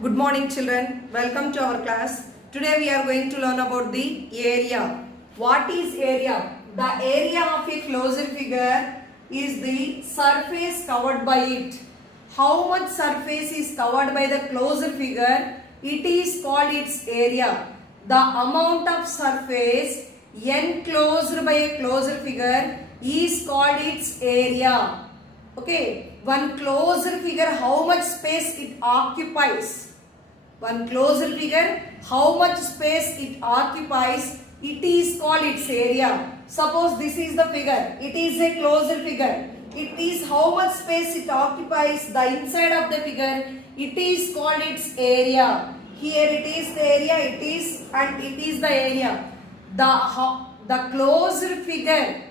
Good morning children, welcome to our class. Today we are going to learn about the area. What is area? The area of a closed figure is the surface covered by it. How much surface is covered by the closed figure? It is called its area. The amount of surface enclosed by a closed figure is called its area. Okay, one closed figure, how much space it occupies? One closed figure, how much space it occupies, it is called its area. Suppose this is the figure, it is a closed figure. It is how much space it occupies, the inside of the figure, it is called its area. Here it is the area, it is the area. The closed figure,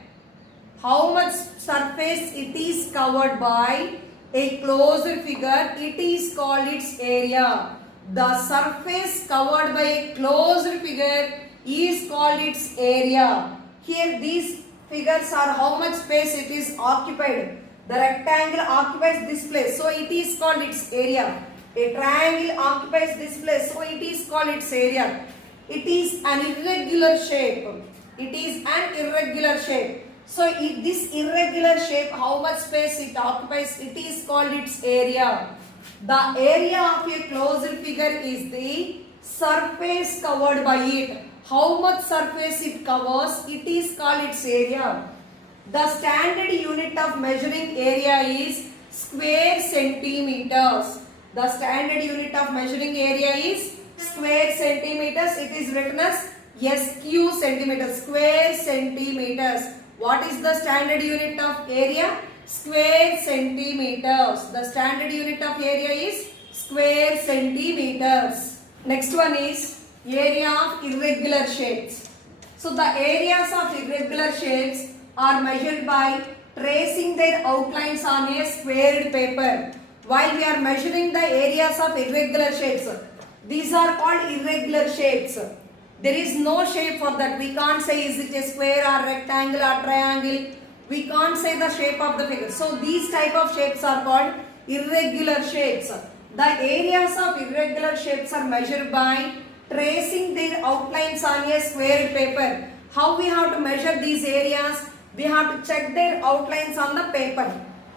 how much surface it is covered by a closed figure, it is called its area. The surface covered by a closed figure is called its area. Here these figures are how much space it is occupied. The rectangle occupies this place, so it is called its area. A triangle occupies this place, so it is called its area. It is an irregular shape. It is an irregular shape. So this irregular shape, how much space it occupies, it is called its area. The area of a closed figure is the surface covered by it. How much surface it covers, it is called its area. The standard unit of measuring area is square centimeters. The standard unit of measuring area is square centimeters. It is written as SQ centimeters, square centimeters. What is the standard unit of area? Square centimeters. The standard unit of area is square centimeters. Next one is area of irregular shapes. So the areas of irregular shapes are measured by tracing their outlines on a squared paper. While we are measuring the areas of irregular shapes, these are called irregular shapes. There is no shape for that. We can't say is it a square or rectangle or triangle. We can't say the shape of the figure. So these type of shapes are called irregular shapes. The areas of irregular shapes are measured by tracing their outlines on a squared paper. How we have to measure these areas? We have to check their outlines on the paper.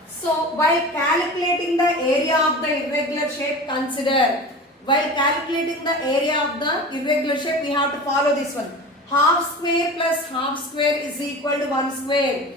So while calculating the area of the irregular shape, consider. While calculating the area of the irregular shape, we have to follow this one. Half square plus half square is equal to 1 square.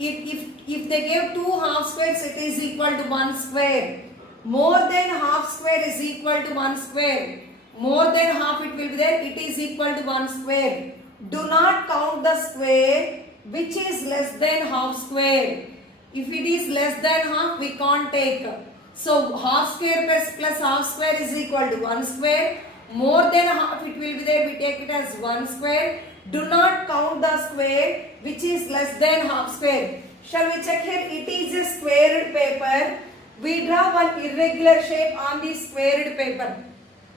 If they gave two half squares, it is equal to 1 square. More than half square is equal to 1 square. More than half it will be there, it is equal to 1 square. Do not count the square which is less than half square. If it is less than half, we can't take. So half square plus half square is equal to 1 square. More than half it will be there, we take it as 1 square. Do not count the square which is less than half square. Shall we check here? It is a squared paper. We draw one irregular shape on the squared paper.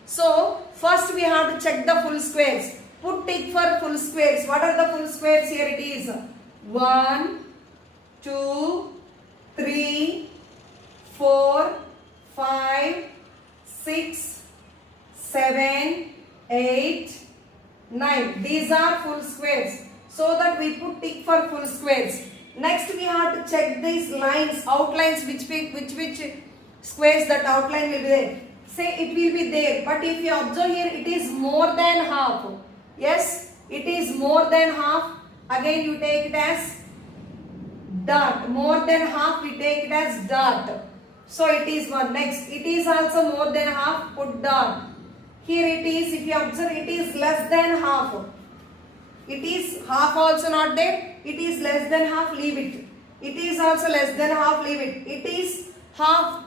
So first we have to check the full squares. Put tick for full squares. What are the full squares? Here it is 1, 2, 3, 4, 5, 6, 7, 8, 9. These are full squares. So that we put tick for full squares. Next we have to check these lines, outlines, which squares that outline will be there. Say it will be there. But if you observe here, it is more than half. Yes, it is more than half. Again you take it as dot. More than half we take it as dot. So it is 1. Next, it is also more than half, put dot. Here it is, if you observe, it is less than half. It is half also not there. It is less than half, leave it. It is also less than half, leave it. It is half.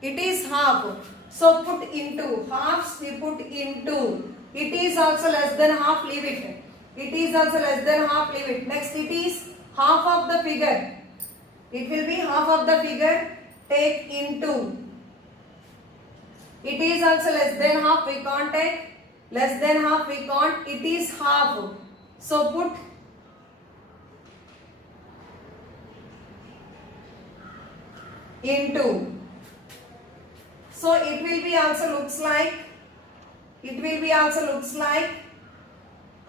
It is half. So put into. Halves we put into. It is also less than half, leave it. It is also less than half, leave it. Next, it is half of the figure. It will be half of the figure. Take into. It is also less than half, we can't take. Less than half, we can't. It is half. So put into. So it will be also looks like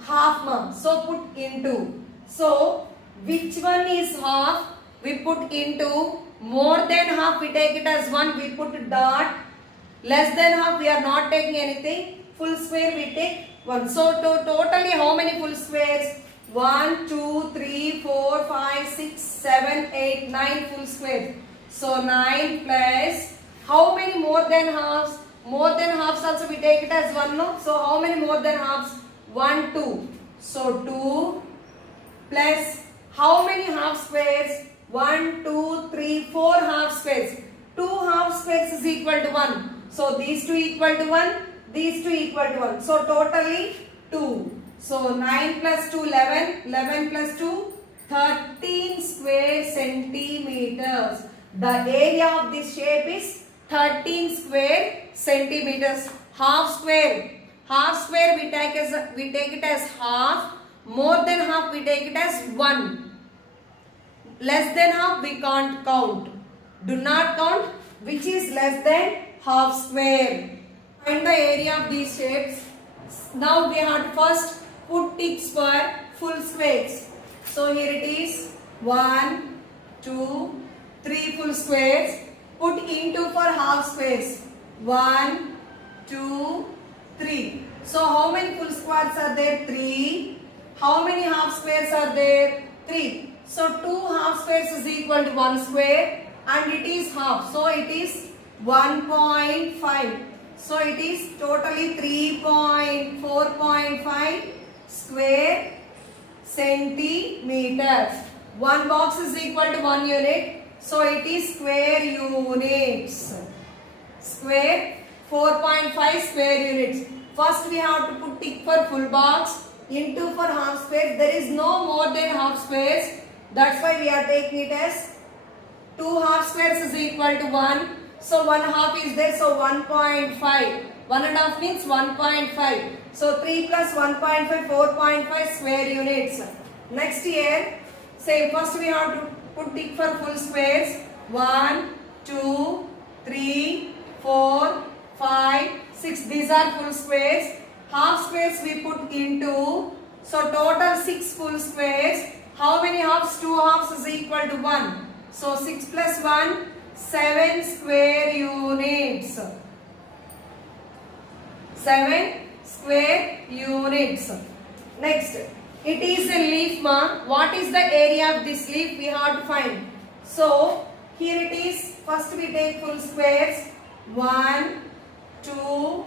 half mark. So put into. So which one is half? We put into. More than half we take it as 1. We put dot. Less than half we are not taking anything. Full square we take 1. So totally how many full squares? 1, 2, 3, 4, 5, 6, 7, 8, 9 full squares. So 9 plus how many more than halves? More than halves also we take it as 1, no? So how many more than halves? 1, 2. So 2 plus how many half squares? 1, 2, 3, 4 half squares. 2 half squares is equal to 1. So these two equal to 1, these two equal to 1. So totally 2. So 9 plus 2, 11, 11 plus 2, 13 square centimeters. The area of this shape is 13 square centimeters. Half square we take it as half. More than half we take it as 1. Less than half we can't count. Do not count which is less than half square. Find the area of these shapes. Now we have to first put ticks for full squares. So here it is 1, 2, 3 full squares. Put into for half squares. 1, 2, 3. So how many full squares are there? 3. How many half squares are there? 3. So 2 half squares is equal to 1 square and it is half. So it is 1.5. So it is totally 3.4.5 square centimeters. One box is equal to 1 unit. So it is square units. Square 4.5 square units. First we have to put tick for full box, into for half space. There is no more than half space. That's why we are taking it as 2 half squares is equal to 1. So 1 half is there. So 1.5. 1.5 means 1.5. So 3 plus 1.5, 4.5 square units. Next here, say first we have to put tick for full squares. 1, 2, 3, 4, 5, 6. These are full squares. Half squares we put into. So total 6 full squares. How many halves? 2 halves is equal to 1. So 6 plus 1, 7 square units. 7 square units. Next, it is a leaf mark. What is the area of this leaf? We have to find. So here it is. First we take full squares. 1, 2,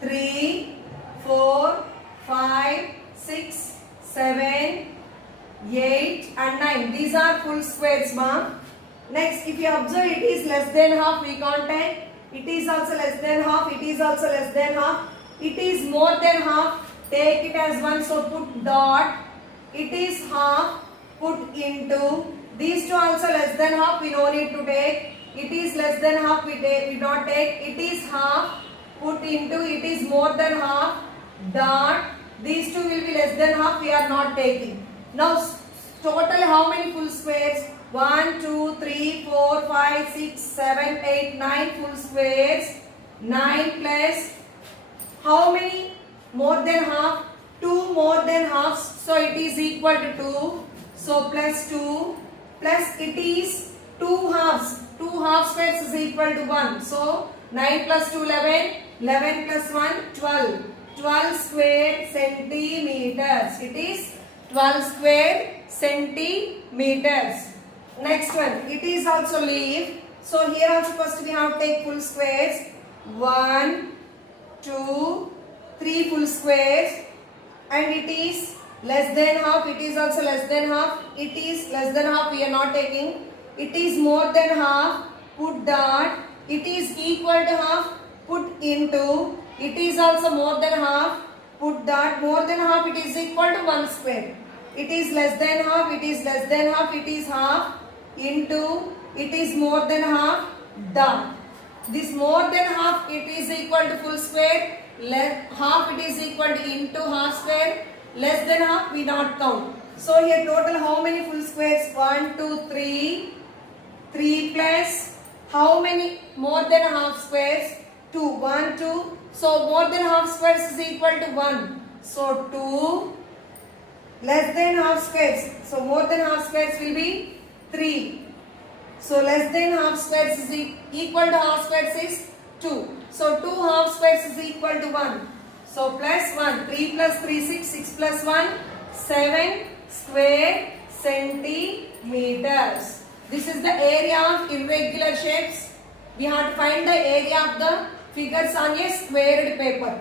3, 4, 5, 6, 7, 8 and 9. These are full squares, ma. Next, if you observe, it is less than half. We can't take. It is also less than half. It is also less than half. It is more than half. Take it as 1. So put dot. It is half. Put into. These two also less than half. We don't need to take. It is less than half. We don't take. It is half. Put into. It is more than half. Dot. These two will be less than half. We are not taking. Now total how many full squares? 1, 2, 3, 4, 5, 6, 7, 8, 9 full squares. 9 plus how many more than half? 2 more than halves. So it is equal to 2. So plus 2 plus it is 2 halves. 2 half squares is equal to 1. So 9 plus 2, 11. 11 plus 1, 12. 12 square centimeters. It is 12 square centimeters. Next one, it is also leaf. So here also first we have to take full squares. 1, 2, 3 full squares. And it is less than half. It is also less than half. It is less than half. We are not taking. It is more than half. Put dot. It is equal to half. Put into. It is also more than half. Put dot. More than half. It is equal to 1 square. It is less than half. It is less than half. It is half. Into. It is more than half. Dot. This more than half. It is equal to full square. Half. It is equal to into half square. Less than half. We not count. So here total how many full squares? 1, 2, 3. 3 plus How many more than half squares? 2. 1, 2. So more than half squares is equal to 1. So 2 less than half squares. So more than half squares will be 3. So less than half squares is equal to half squares is 2. So 2 half squares is equal to 1. So plus 1. 3 plus 3 6. 6 plus 1 7 square centimeters. This is the area of irregular shapes. We have to find the area of the figures on a squared paper.